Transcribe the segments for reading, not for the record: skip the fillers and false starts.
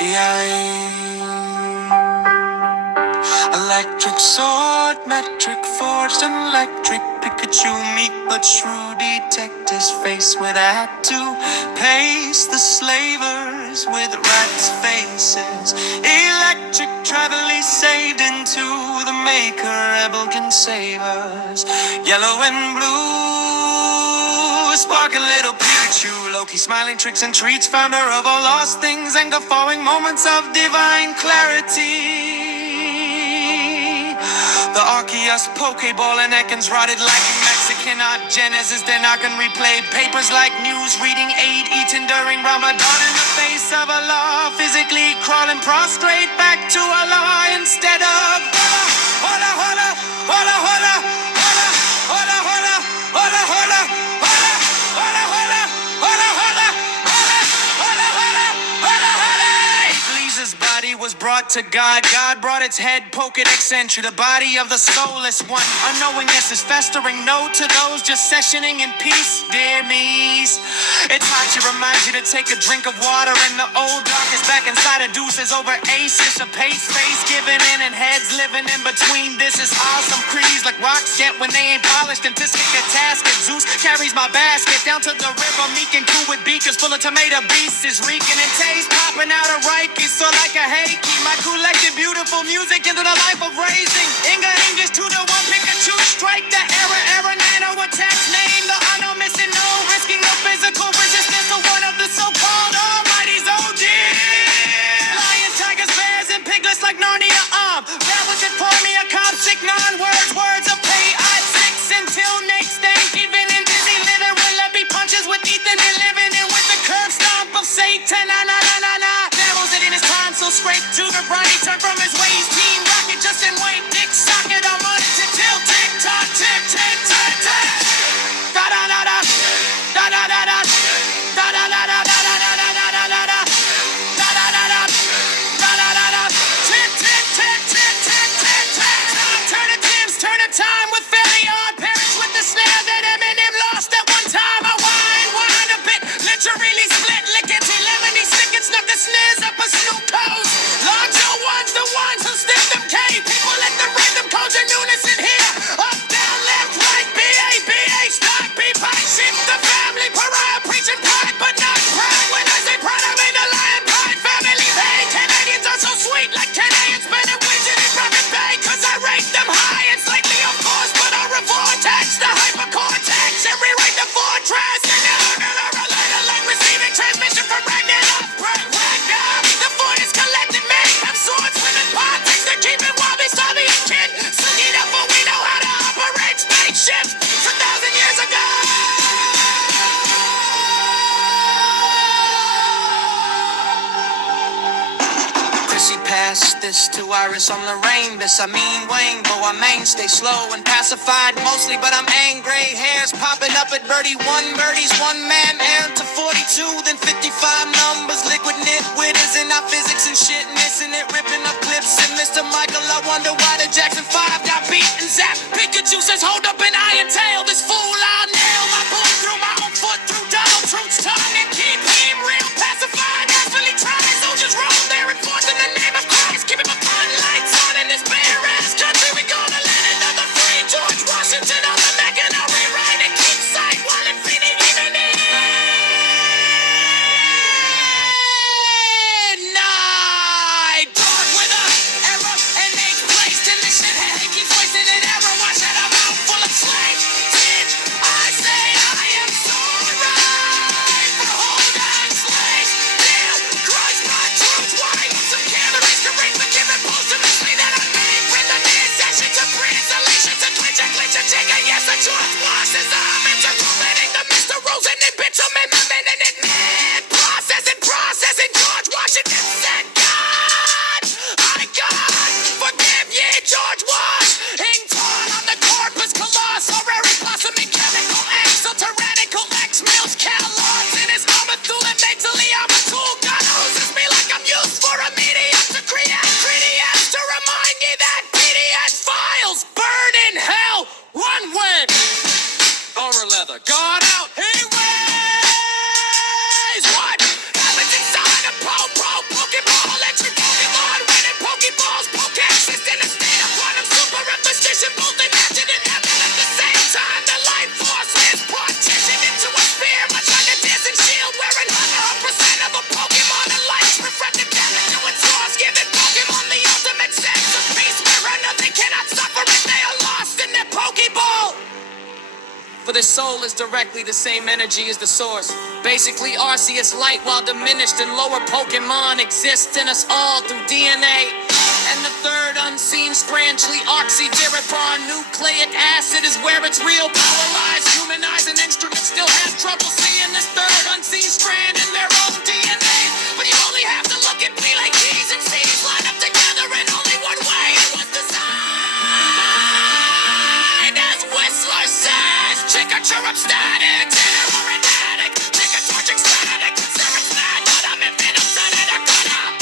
Iaiiigh. Electric sword, metric forged, and electric Pikachu, meek but shrewd detectives faced with a hat to pace the slavers with rats' faces. Electric travel saved into the maker, rebel can save us. Yellow and blue, sparking little Pikachu, Loki smiling tricks and treats, founder of all lost things and guffawing moments of divine clarity. The Arceus, Pokeball, and Ekans rotted like Mexican art genesis. Then I can replay papers like news reading aid eaten during Ramadan in the face of Allah, physically crawling prostrate back to Allah instead of hola, hola, hola, hola, hola, hola, hola, hola, hola, hola, hola, hola, hola, hola, hola, hola, hola, hola. Iaiigilash's body was brought to God. God brought its head, Pokedex entry, the body of the soulless one. Unknowingness is festering. No to those just sessioning in peace, dear me's. It's hard to remind you to take a drink of water, and the old dark is back inside of deuces over aces. A pace face giving in and heads living in between. This is awesome. Creeds like rocks get when they ain't polished. And this kick a tasket. Zeus carries my basket down to the river, meek and cool with beakers full of tomato beasts. Is reeking and taste popping out of Reiki, so like a Heiki. My collected beautiful music into the life of raising. Inga English to the one Pikachu. Strike the error, nano attacks. Name the unknown, missing no, risking no physical resistance to one of the so-called almighty's OG. Lion, tigers, bears, and piglets like Narnia. Rebels and formia, calm, sick non-words, words of pay. Odd six until next Thanksgiving and busy living. Will it be punches with Ethan and living in with the curb stomp of Satan? Devils in his time, so scrape to the briny. Turn from his ways, team rocket, Justin Wayne, dick socket. I'm on it to tilt, tick tock, tick, tick, tick, tick. Da da da da, da da da da, da da da da, da da da da da da da, da da da da, da da da da. Tick, tick, tick, tick, tick, tick, tick. Turn it Tim's, turn it time with fairly odd parents with the snare that Eminem lost at one time. I wind a bit, literally split, lick it, 11 seconds, knock the snares up a Snoop Coast. Larger ones, the ones who stick them K. People let the rhythm codes in unison here. Up, down, left, right, B-A, stock, B-pipe, shit, the family pariah, preaching pride, but not pride. When I say pride, I mean the lion pride family. Hey, Canadians are so sweet, like Canadians, better vision in Robin Bay, cause I rate them high and slightly of course, but I vortex, the hypercortex, and rewrite the fortress. And like receiving transmission from Ragnarok. The fort is collecting men, have swords, women, politics, they're keeping wobbly, sorry, kid. Suck it up, for we know how to operate spaceships 1,000 years ago. Chrissy passed this to Iris on Lorraine. This I mean Wayne, but I stay slow and pacified mostly, but I'm angry. Hairs popping up at birdie. One birdie's one man, air to 42, then 55 numbers. Liquid nitwit isn't our physics and shit, missing it, ripping up clips. And Mr. Michael, I wonder why the Jackson 5 got beat and zapped. Pikachu says, hold up an iron tail. This fool, I'll nail my boot through my own foot, through Donald Trump's tongue, and keep him real pacified. Desperately trying, soldiers roll there and forth in the name of Christ. Keeping my fun lights on in this bare ass country. We gonna let another free George Washington on the Mac, and I'll rewrite and keep sight while infinity even night. Dark with a error and age placed in this shit. Hey, keep voicing an error. Watch out, I'm out full of slaves. soul is directly the same energy as the source. Basically, Arceus light, while diminished and lower Pokemon, exists in us all through DNA. And the third unseen strand, nucleic acid, is where its real power lies. Human eyes and instruments still have trouble seeing this third unseen strand in their own DNA. But you only have to look at me like T's and C's line up together in only one way. It was designed as Whistler says. Chicken chirrup static, terror and addict. Chicken torch ecstatic, servants mad, but I'm in venom, son and a gunner.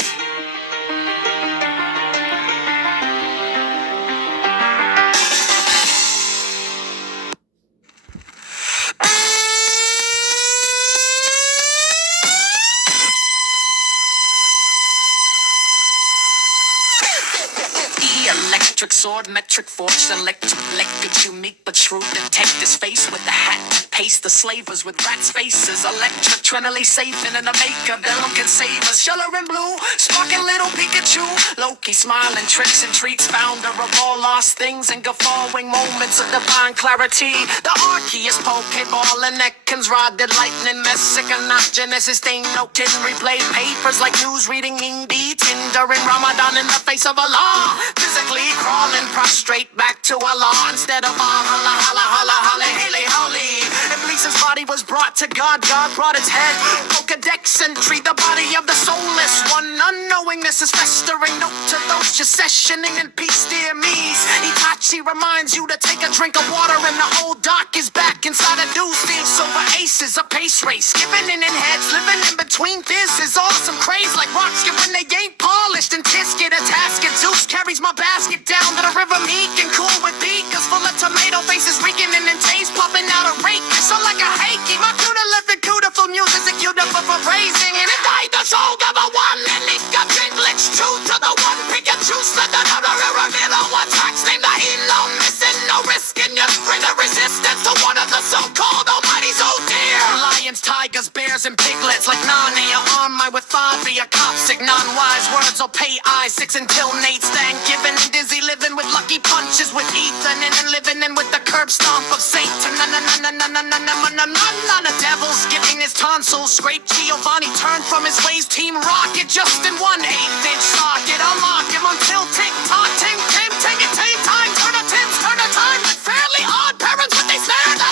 Electric sword, metric forge, electric unique but shrewd. Detective's face with the hat, paste the slavers with rats' faces. Electric, trinally safe in a maker, Bellum can save us. Shuller in blue, sparking little Pikachu. Loki smiling, tricks and treats, founder of all lost things and guffawing moments of divine clarity. The Arceus Pokeball and Ekans rotted lightning, Messicanot, Genesis, stain, no tin, replay papers like news reading, Indy, Tinder, and Ramadan in the face of Allah. Physically crawling, prostrate back to Allah instead of holla, holla, holla, holla, holy, holy. Iblis's body was brought to God, God brought its head. Pokedex entry, the body of the soulless one. Unknowingness is festering. Note to those just sessioning in peace, dear me's. Itachi reminds you to take a drink of water, and the old doc is back inside a deuce. Silver aces, a pace race, giving in heads, living in between. This is awesome craze like rocks get when they ain't polished, and Tis get a task, and Zeus carries my basket down to the river meek and cool with beakers full of tomato faces reeking and then taste popping out a rake. So like a hakey, my cuda living beautiful music is beautiful for praising, and it died the soul of a one and it got glitch true to the one Pikachu slid the reveal one tracks named the Elo, missing no risk in your bring the resistance to one of the so-called almighties. Oh dear, lions, tigers, bears, and piglets like Narnia, arm my with 5 for your copsic non-wise words will pay I 6 until Nate's Thanksgiving and dizzy living with lucky punches with Ethan and then living in with the curb stomp of Satan. The devil's giving his tonsils scrape. Giovanni turned from his ways. Team Rocket just in 1/8-inch socket. I'll mock him until tick-tock. Ting, Tim, take it, take time. Turn a Tim's, turn a time. Fairly odd parents, but they snared.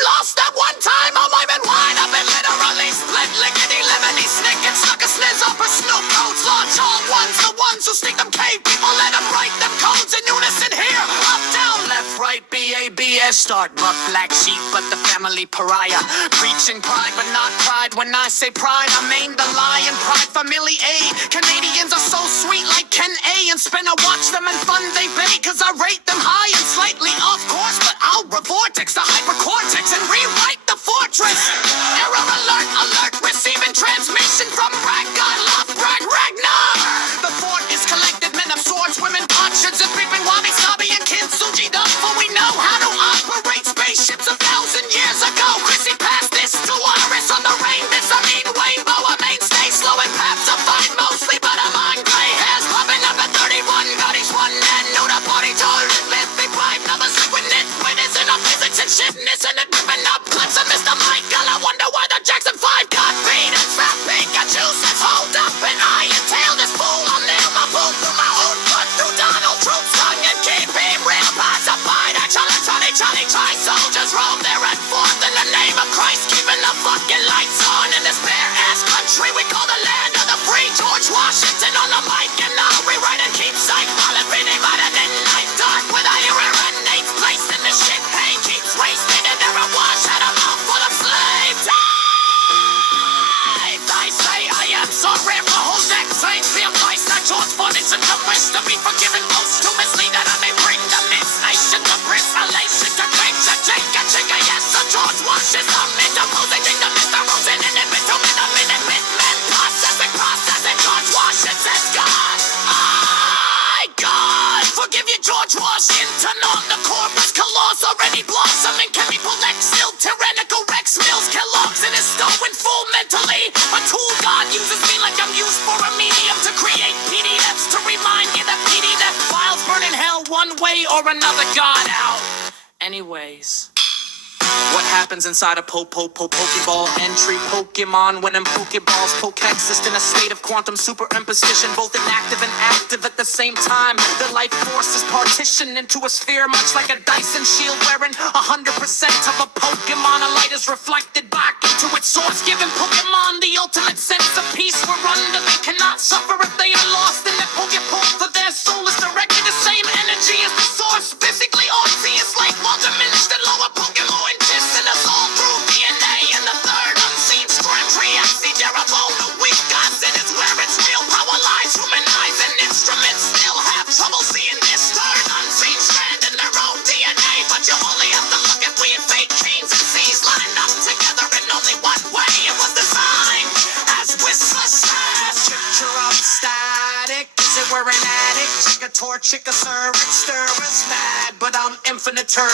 Lost that one time. All my men wind up and literally split. Lickety, lemony, snick and stuck a sniz up her snoop coats. Launch all ones, the ones who stick them cave people. Let them write them codes in unison here. Up, down, left, right, BABS. Start buck, black sheep, but the family pariah. Preaching pride, but not pride. When I say pride, I mean the lion pride. Family A. Canadians are so sweet like Ken A. And Spinner watch them and fun they pay. Cause I rate them high and slightly off course. But I'll revortex the hypercortex and rewrite the fortress. Error alert, alert. Receiving transmission from Ragnar, Love, Ragnar. The fort is collected, men of swords, women, potsherds, and creeping wabi sabi and kintsugi done. For we know how to operate spaceships 1,000 years ago. Chrissy passed this to Iris on the rain. This I mean Rainbow, a mainstay, slow and paths are fine mostly, but I'm on gray hairs popping up at 31. Got each one and knew the party told it. Let's be prime numbers with nitwitters and our physics and shiftiness and the dripping up clips of Mr. Michael. I wonder why the Jackson 5 got beat and fat Pikachu says hold up and I entail this fool. I'll nail my boot through my own foot through Donald Trump's tongue and keep him real pacified. Charlie, try soldiers roam there and forth in the name of Christ, keeping the fucking lights on in this bare-ass country we call the land of the free. George Washington on the mic and I'll rewrite and keep sight while it been invited in night dark with a urinate's place in the shit. Hey, keeps wasting and they're a wash out of mouth full of slaves. I say I am sorry for whole neck saints. The advice that George Foreign and the wish to be forgiven posthumously, that I may bring the mixed nation to isolation to great chicka, yes, so George washes them into posing the Mr. Rosen and in between a minute men processing George Washington's God. God, forgive you, George Washington, on the corpus coloss already blossoming chemical exil, tyrannical Rex Mills, Kellogg's in his stowing full mentally. A tool God uses me like I'm used for a medium to create PDFs to remind you that PDF files burn in hell one way or another. God out. Anyways. What happens inside a Pokeball entry? Pokemon when them Pokeballs poke exist in a state of quantum superimposition, both inactive and active at the same time. The life force is partitioned into a sphere, much like a Dyson shield, wherein 100% of a Pokemon, a light is reflected back into its source, giving Pokemon the ultimate sense of peace. We're under, they cannot suffer if they are lost in that Pokeball, for their soul is directly the same energy as the source. Physically obvious, like more diminished and lower Pokemon just in us all through DNA and the third unseen strand reacts terrible. Weak gods, it is where its real power lies. Human eyes and instruments still have trouble seeing this third unseen strand in their own DNA. But you only have to look at weird fake chains and C's lined up together in only one way. It was designed as Iaiigislash. Picture of static. Is it we're an addict? Chick a torch, chick a stir, stir us mad. But I'm infinite terror.